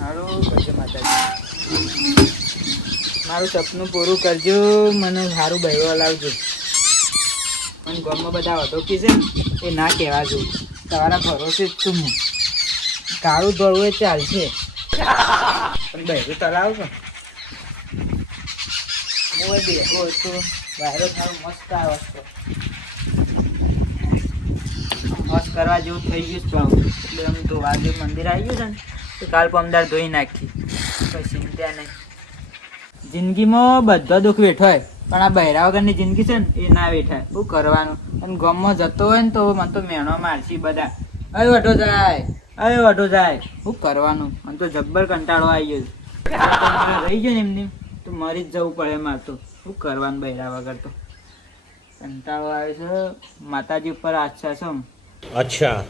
સારું કરજો માતાજી, મારું સપનું પૂરું કરજો, મને સારું બહેરો લાવજો. અને ગામમાં બધા વધોકી છે ને એ ના કહેવા જો, તમારા ભરોસે જ છું હું. કાળું ધોળું એ ચાલશે પણ બહેરું તલાવ કે હું બેઠો હતો બહેરો સારું મસ્ત આવે છે, મસ્ત કરવા જેવું થઈ ગયું છે ભાવ. એટલે આમ તો આજે મંદિર આવી ગયું છે ને તો કાલ પમદાર ધોઈ નાખી, કોઈ ચિંતા નહીં. જિંદગીમાં બધા દુઃખ વેઠાય પણ આ બહેરા વગરની જિંદગી છે ને એ ના વેઠાય. શું કરવાનું? અને ગામમાં જતો હોય ને તો મને તો મેણો મારશી બધા, અરે વઢો જાય, અરે વઢો જાય. શું કરવાનું? મને તો જબ્બર કંટાળો આવી ગયો, રહી ગયો ને એમની તો મરી જ જવું પડે મારે તો. શું કરવાનું બહેરા વગર? તો કંટાળો આવે છે. માતાજી ઉપર આશા છે. અચ્છા,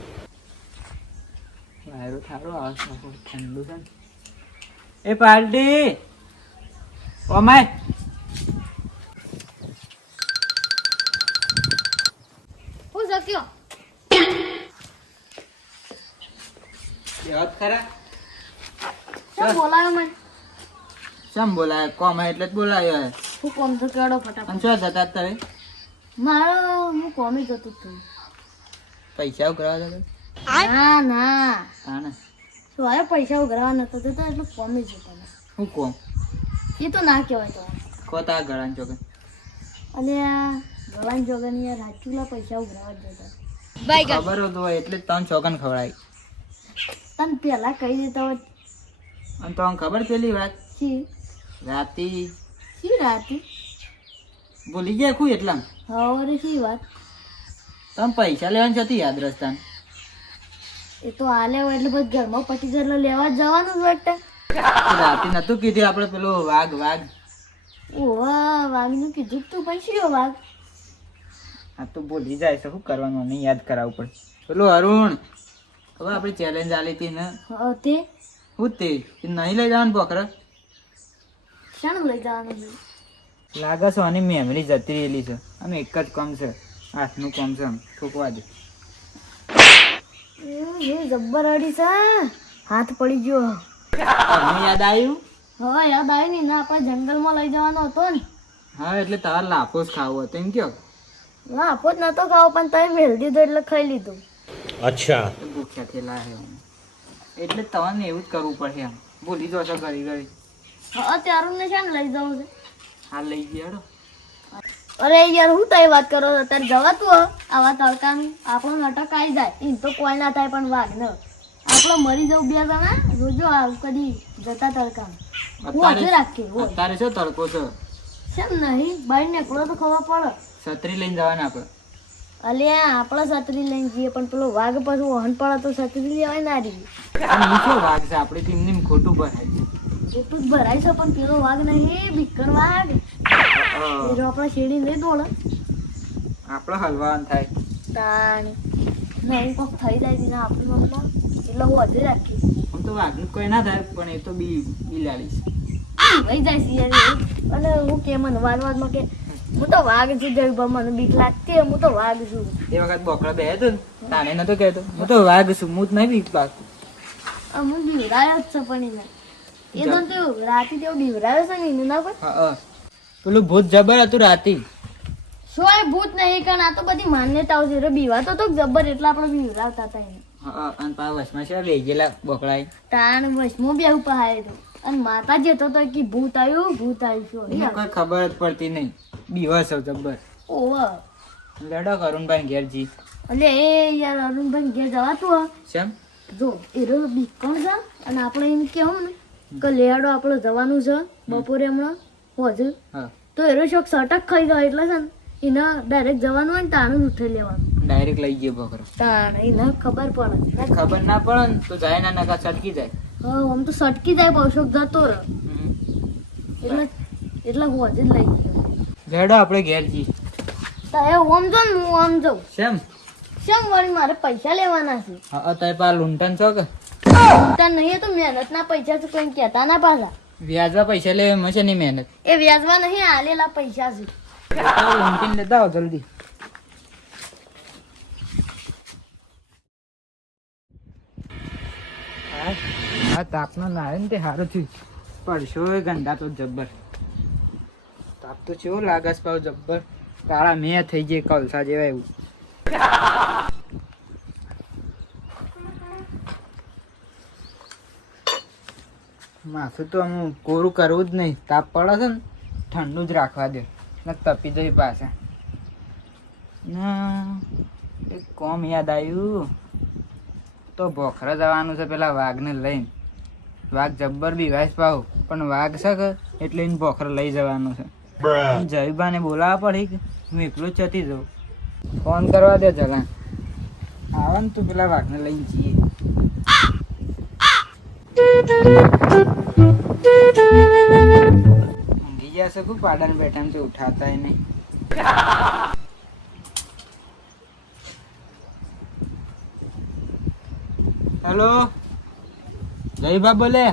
વાયરો થારો આવે છે, ઠંડુ છે ને. એ પાર્ટી ઓમાય હું શક્યો યાદ ખરા શું બોલાયો મને? શમ બોલાય? કોમ હે એટલે જ બોલાયો હે. હું કોમ તો કેડો ફટાફટ. અને શું જતા તમે? મારો હું કોમી જતું હતું. પૈસા ઉઘરાવા જતા? ના ના, હા ને. શું હવે પૈસા ઉઘરાવા નતો જતો એટલે કોમી જતો. હું કોમ એ તો ના કહેવાય તો. કોતા ગળાન ચોકે અને આ ગવાન જોગન યાર રાજુલા પૈસા ઉઘરાવા જ જતા. ખબર હોય એટલે જ ત્રણ ચોકન ખવડાવી. તને પહેલા કહી દેતા હોત. અને તો આમ ખબર પેલી વાત શી રાતી શી રાતી ભૂલી ગયા ખું એટલા હવે શી વાત? તમે પૈસા લેવાની હતી યાદ રસ્તાને. એ તો હાલે હોય એટલે બસ ઘરમાં પચીસ એટલે લેવા જ જવાનું જ વાટે. રાતે નતું કીધું આપણે પેલો વાઘ ઓવા વાઘનું કીધું તું પણ શિયો વાઘ? આ તો ભૂલી જાય છે, શું કરવાનું? નહીં યાદ કરાવવું પડે. પેલો અરુણ હવે આપણી ચેલેન્જ આલી હતી ને, હા તે હું તે નહીં લઈ જવાનું પોખરા શાણ લઈ જવાનું છે? લાગે છે આની મેમરી જતી રહેલી છે. અને એક જ કામ છે, હાથનું કામ છે, આમ ઠોકવા દે. એ જબ્બર અડી છે, હાથ પડી ગયો. તમને યાદ આવ્યું? હવે યાદ આવી ને, ના આપણે જંગલમાં લઈ જવાનો હતો ને. હા એટલે તારે લાફો જ ખાવો હતો એમ કયો? ના આપો જ નતો ખાવો પણ તમે મેળ દીધો એટલે ખાઈ લીધું. અચ્છા, ભૂખ્યા થયેલા છે એટલે તમને એવું જ કરવું પડશે. આમ ભૂલી જશો ઘડી ઘડી. હા ત્યારે ને શાને લઈ જવું છે? હાલ લઈ ગયા. અરે યાર હું તઈ વાત કરો છો? અત્યારે જવાતું હો આવા તડકાનું? આપણો નાટક આવી જાય એમ તો કોઈ ના થાય પણ વાઘ ન આપણો મરી જવું બે જણા. જોજો આવું કદી જતા તડકાનું હું આજે રાખી. અત્યારે શું તડકો છે? કેમ નહીં બહાર નીકળો તો ખબર પડે. છત્રી લઈને જવાના આપણે. અલ્યા આપણે છત્રી લઈને જઈએ પણ પેલો વાઘ પાછું વહન પડે તો છત્રી લેવાય ના રહી. નીચો વાઘ છે આપણે એમની ખોટું ભરાય છે. એટલું જ ભરાય છે પણ પેલો વાઘ નહીં બીકર વાઘ. એ આપણે શેડી નહીં દોડે આપણે હલવાન થાય તાણી નહીં કોક થઈ જાય છે આપણી મમ્મા એટલે હું હજુ રાખી. આમ તો વાઘનું કોઈ ના થાય પણ એ તો બિલાડી છે. વહી જાય છે યાર એ. અને હું કે મને વાદમાં કે હું તો વાઘ છું જય મને બીક લાગતી હું તો વાઘ છું. એ વખત બોકડા બે હતો ને તાને નતો કહેતો હું તો વાઘ છું, હું જ નહીં બીક પાકું. હું બીવરાયો જ છે પણ એને એ તો તેવું રાતે તેવું બીવરાયો છે ને એને ના કોઈ. હા પેલું ભૂત જબર હતું રાતી. શું આ ભૂત નહીં કારણ આ તો બધી માન્યતાઓ છે. એટલે બીવાતો તો જબર એટલે આપણે બીવરાવતા હતા એને. હા અને પા વસમાં છે બે ગયેલા બોકડા. તાણ વસમો બે ઉપર આવ્યો હતો અને માતા જતો હતો કે ભૂત આવ્યું શું એને કોઈ ખબર જ પડતી નહીં. બીવસ જબ્બર. ઓહ લડો અરુણભાઈ ઘેર જી. એટલે એ યાર અરુણભાઈ ઘેર જવાતું હોય શેમ? જો એરો બીકોણ છે અને આપણે એને કહેવું ને કે લેડો આપણે જવાનું છે બપોરે હમણાં હોજે હા તો એરો શોખ સટક ખાઈ ગયો એટલે છે ને એને ડાયરેક્ટ જવાનું હોય ને તાણું જ ઉઠાઈ લેવાનું. ડાયરેક્ટ લઈ ગયો બોકરો. તાણ એને ખબર પડે. ખબર ના પડે ને તો જાય ના નકા છટકી જાય. હા આમ તો સટકી જાય બહુ શોખ જતો રહે એટલે એટલે હોજે જ લઈ ગયો. લેડો આપણે ઘેર જી. તો એ ઓમ જો ને હું આમ જાઉં. શેમ? શેમ વળી મારે પૈસા લેવાના છે. હા તારે પા લૂંટન છો કે? તાર નહીં તો મહેનતના પૈસા છે કોઈ કહેતા ના પાછા. વ્યાજવા પૈસા લેવા એમાં છે નહીં મહેનત. એ વ્યાજમાં નહીં આલેલા પૈસા છે. લૂંટીને લેતા આવો જલ્દી. આ તાપનો ના ને તે સારું થયું. પડશો એ ગંદા તો જબ્બર. તાપ તો કેવો લાગે છે પાછો જબ્બર. કાળા મેં થઈ જાય કલસા જેવા એવું. માથું તો આમ કોરું કરવું જ નહીં. તાપ પડે છે ને ઠંડુ જ રાખવા દે ને તપી જઈ પાછા. ના એક કોમ યાદ આવ્યું. તો ભોખરા જવાનું છે પેલા વાઘને લઈને. વાઘ જબ્બર બી વાઈસ પાવ પણ વાઘ છે કે એટલે એને ભોખરા લઈ જવાનું છે. જયબાને બોલાવવા પડે કે હું એકલું જ જતી જાઉં. ફોન કરવા દે જલા આવે ને તું પેલા વાઘને લઈને જઈએ. ઊંઘી ગયા શકું પાડાને બેઠા તો ઉઠાતા નહીં. હેલો જયબા બોલે.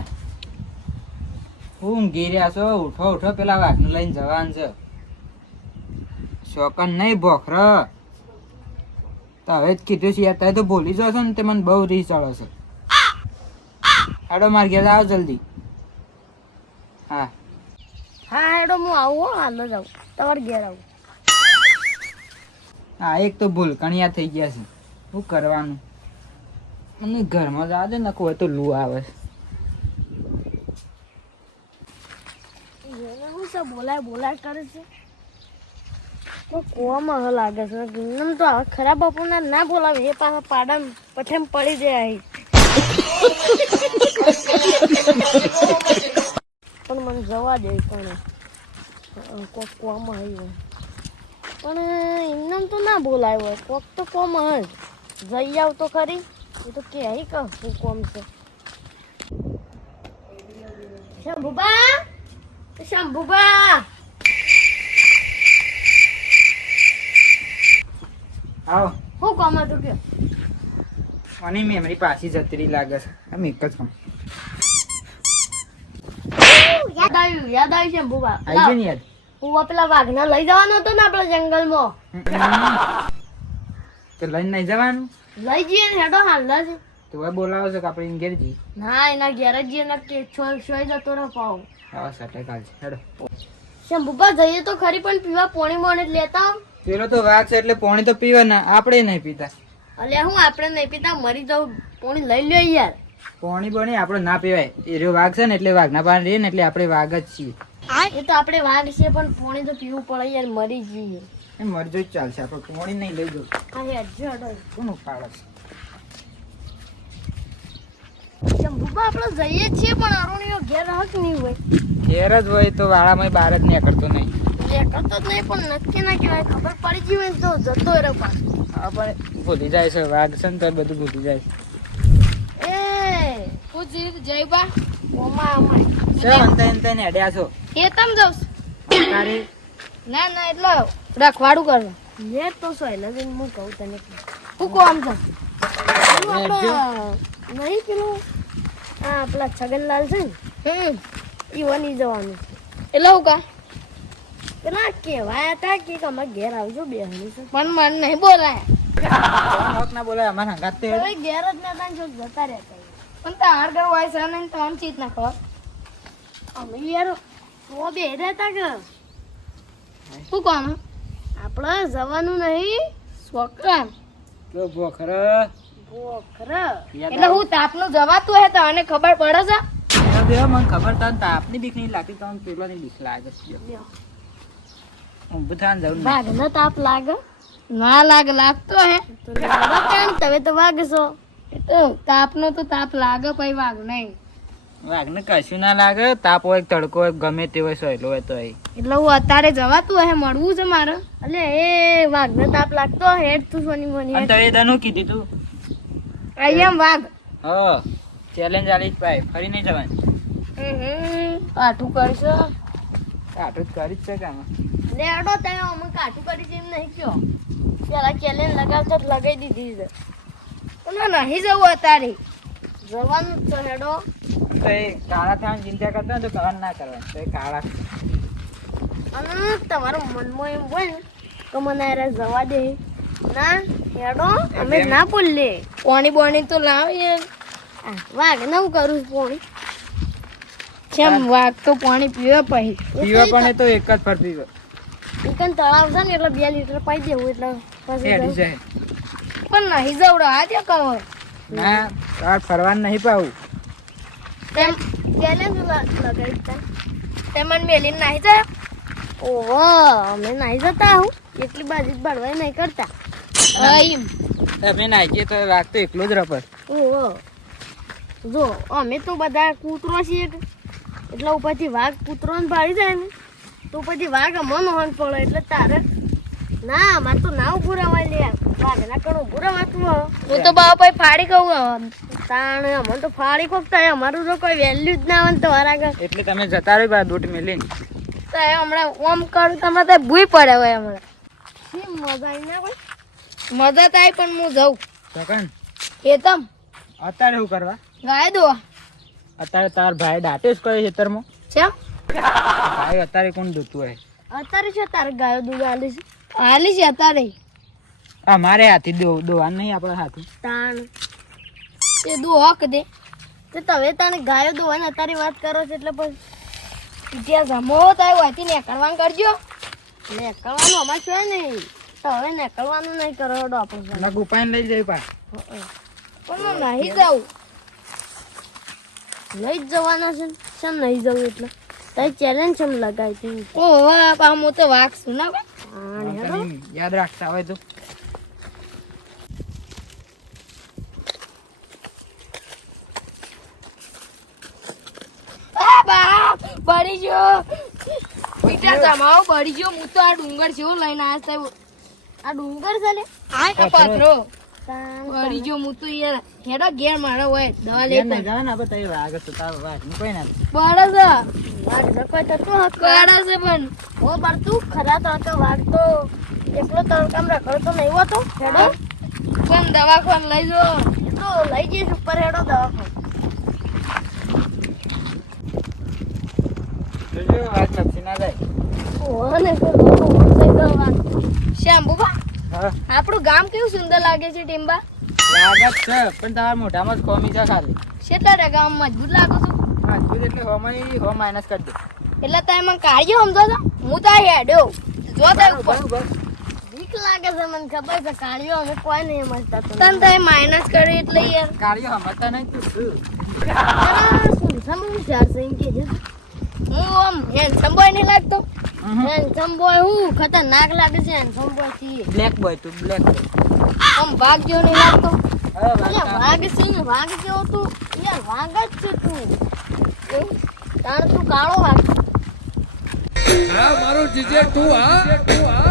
હું ઊંઘી રહ્યા છો? ઉઠો ઉઠો પેલા વાઘને લઈને જવાનું છે. શોકન નહીં ભોખર તો હવે જ કીધું છે યાર. તો ભૂલી જશો ને તે મને બહુ રી ચડે છે. હાડો માર ઘેર આવો જલ્દી. હા હા હેડો હું આવું હો, હાલ જ આવું તમારે ઘેર આવું. હા એક તો ભૂલકણિયા થઈ ગયા છે. શું કરવાનું? મને ઘરમાં જવા દે ને કોઈ તો લૂ આવે છે. એને શું છે બોલાય બોલાય કરે છે. તો કોમાં હ લાગે છે એમ તો હવે ખરાબ બપોરના ના બોલાવે એ પાછા પાડા પઠેમ પડી જાય અહીં. પણ મને જવા દે પણ કોક કોમાં આવી હોય પણ એમને તો ના બોલાય હોય. કોક તો કોમાં જ જઈ આવ તો ખરી. એ તો કે અહીં કહું શું કોમ છે. શંભુબા શંભુબા આવો. શું કામ હતું કે? મને મેમરી પાછી જતરી લાગે છે. આમ એક જ કામ યાદ આવ્યું શંભુબા. આવી ગયું ને યાદ. હું પેલા વાઘને લઈ જવાનો હતો ને આપડે જંગલમાં. તો લઈને નહીં જવાનું? લઈ જઈએ ને હેડો હાલ જ. તો હવે બોલાવો છો કે આપણે એને ઘેર જઈએ? ના એના ઘેર જ જઈએ ને કે છોઈ જતો ને પાવ. હા સટે કાલ છે હેડો. શંભુબા જઈએ તો ખરી પણ પીવા પોણી મોણે જ લેતા આવ. પેલો તો વાઘ છે એટલે પાણી તો પીવાના. આપણે નહીં પીતા. અલ્યા હું આપણે નહીં પીતા મરી જાઉં. પોણી લઈ લ્યો યાર. પાણી બની આપણે ના પીવાય. એ રહ્યો વાઘ છે ને એટલે વાઘના પાન રહીએ ને એટલે આપણે વાઘ જ છીએ. એ તો આપણે વાઘ છે પણ પોણી તો પીવું પડે યાર મરી જઈએ. એ મરજો જ ચાલશે. આપણે પાણી નહીં લઈ જવું. હા હેડજો હેડો. કોનું પાડે છે? શંભુબા આપણે જઈએ જ છીએ પણ અરુણીઓ ઘેર હક નહીં હોય. ઘેર જ હોય તો વાળામાં બહાર જ નીકળતો નહીં. એ કરતો જ નહીં પણ નક્કી ના કહેવાય. ખબર પડી ગઈ હોય ને તો જતો રહે પાછો. હા પણ ભૂલી જાય છે. વાઘ છે ને તો બધું ભૂલી જાય છે. એ પૂજી જયબા ઓમા અમાય છે અંતે ને અડ્યા છો એ તમ જાવ તારે. ના ના એટલે રખવાડું કરવા લે તો સોયલા જઈને હું કહું તને હું કોમ છે નહીં પેલું હા પેલા છગનલાલ છે ને ઈ વની જવાનું એટલે હું કા પેલા કહેવાય હતા કે અમારે ઘેર આવજો બેહણી છે પણ મને નહીં બોલાય. ના બોલાય અમારા હંગાત તો હવે ઘેર જ ના તાન જો જતા રહેતા પણ તાર ઘર હોય છે ને તો આમ ચીત ના ખબર અમે યાર તો બે રહેતા કે શું કોમ આપણે જવાનું નહીં સોકન તો ભોખર એટલે હું તાપનું જવાતું હે તો આને ખબર પડે છે મને ખબર તને તાપની બીક નહીં લાગતી. તમને પેલાની બીક લાગે છે. ઊભું થવાનું જરૂર નહીં. વાઘનો તાપ લાગે ના લાગે લાગતો હે તો લાગે કેમ તમે તો વાગશો એ તો તાપનો તો તાપ લાગે પછી વાઘ નહીં વાઘને કશું ના લાગે. તાપ હોય તડકો હોય ગમે તે હોય સહેલો હોય તો એટલે હું અત્યારે જવાતું હે મળવું છે મારે એટલે એ વાઘનો તાપ લાગતો હેડ તું સોની મોની અને તો એ તનું કીધું તું આયમ વાઘ હા ચેલેન્જ આલી જ પાય. ફરી નહીં જવાનું. કાઠું કરશો આટલું જ કરી જ છે કામ. લેડો તમે અમે કાઠું કરી જેમ નહીં કયો પેલા ચેલેન્જ લગાવતો લગાવી દીધી છે પણ નહીં જવું અત્યારે જવાનું જ છે હેડો તો એ કાળા થવાની ચિંતા કરતા હોય તો કવાનું ના કરવાનું. તો એ કાળા અને તમારા મનમાં એમ હોય ને તો મને યાર જવા દે ના હેડો અમે ના બોલીએ પોણી બોણી તો લાવીએ વાઘ ને હું કરું છું પાણી કેમ વાઘ તો પાણી પીવે પછી પીવા પણ એ તો એક જ ફર પીવે એકન તળાવ છે ને એટલે 2 લીટર પાઈ દેવું એટલે હેડી પછી જાય. પણ નહીં જવડો આ તે કહો ના તાર ફરવાનું નહીં પાવું તેમ કેલે તું લગાઈ તા તે મન મેલીને નહીં જાય ઓહો અમે નહીં જતા હું એટલી બાજી બળવાય નહીં કરતા આઈ તમે નાખીએ તો વાઘ તો એકલો જ રપર ઓહો જો અમે તો બધા કૂતરો છીએ કે એટલે ઉપરથી વાઘ કૂતરોને ભાળી જાય ને તો પછી વાઘ અમને હોન પડે એટલે તારે ના મારે તો ના ઉભું રહેવાય લે વાઘ ના કણ ઉભું રહેવાતું હું તો બાપ ભાઈ ફાડી કહું તાણ અમને તો ફાડી કોક થાય અમારું તો કોઈ વેલ્યુ જ ના હોય ને તમારા આગળ એટલે તમે જતા રહ્યો બા દોટ મેલીને તો હમણાં ઓમ કરું તમે તો ભૂઈ પડે હોય હમણાં શી મજા આવી ના કોઈ મજા તો આવી પણ હું જઉં સકન એ તમ અત્યારે શું કરવા ગાય દો અત્યારે તાર ભાઈ દાટે જ કરે ખેતરમાં છે ભાઈ અત્યારે કોણ દૂધતું હોય અત્યારે છે તારે ગાયો દૂધ આલી છે આલી છે અત્યારે આ મારે હાથી દોવાનું નહીં આપણે હાથી તાણ તે દો હક દે તો તમે તને ગાયો દોવાની અત્યારે વાત કરો છો એટલે પછી ત્યાં જમો થાય હોયથી નીકળવાનું કરજો નીકળવાનું અમારે છે નહીં તો હવે નીકળવાનું નહીં કરો આપણે અમે ગુપાઈને લઈ જઈ પા પણ હું નહીં જાઉં લઈ જ જવાના છે ને શેમ નહીં જવું એટલે તારી ચેલેન્જ શેમ લગાવી હતી ઓહો પા હું તો વાઘ છું ના યાદ રાખતા હોય તો બળી ગયો પીટા જમાવો બળી ગયો હું તો આ ડુંગર જેવો લઈને આવ્યા આ ડુંગર છે ને આ પાથરો બળી ગયો હું તો યાર હેડો ઘેર મારો હોય દવા લેતા જાવ ને આપણે તારી વાઘ હતો તાર વાઘ નું કોઈ ના બળે છે વાઘ ન કોઈ થતું હક બળે છે પણ હો પણ તું ખરા તડકા વાઘ તો એકલો તડકામ રખડતો નહીં હોતો હેડો પણ દવાખાને લઈ જો એ તો લઈ જઈશ ઉપર હેડો દવાખાને જોજો વાઘ લપસી ના જાય ઓને તો લોકો ઓળખાઈ દવા શ્યામબુબા હા આપણું ગામ કેવું સુંદર લાગે છે ટીમ્બા વાઘ જ છે પણ તમારા મોઢામાં જ ખોમી છે ખાલી કેટલા ટકા આમ મજબૂત લાગુ છું મજબૂત એટલે હો માઇનસ કરી દે એટલે તમે મને કાઢ્યો સમજો છો હું તો હેડ્યો જો તે ઉપર બસ બીક લાગે છે મને ખબર છે કાઢ્યો અમે કોઈ નહીં સમજતા તને તમે માઇનસ કરી એટલે યાર કાર્ય સમજતા નહીં તું સુનસમ વિચાર છે એમ કે છે હું આમ હેન્ડસમ બોય નહીં લાગતો હેન્ડસમ બોય હું ખતરનાક લાગે છે હેન્ડસમ બોય થી બ્લેક બોય તું બ્લેક બોય આમ વાઘ જેવો નહીં લાગતો હવે અલ્યા વાઘ સિંહ વાઘ જેવો તું યાર વાઘ જ છે તું એવું? તાણ તું કાળો વાઘ હા મારો જીજે તું હા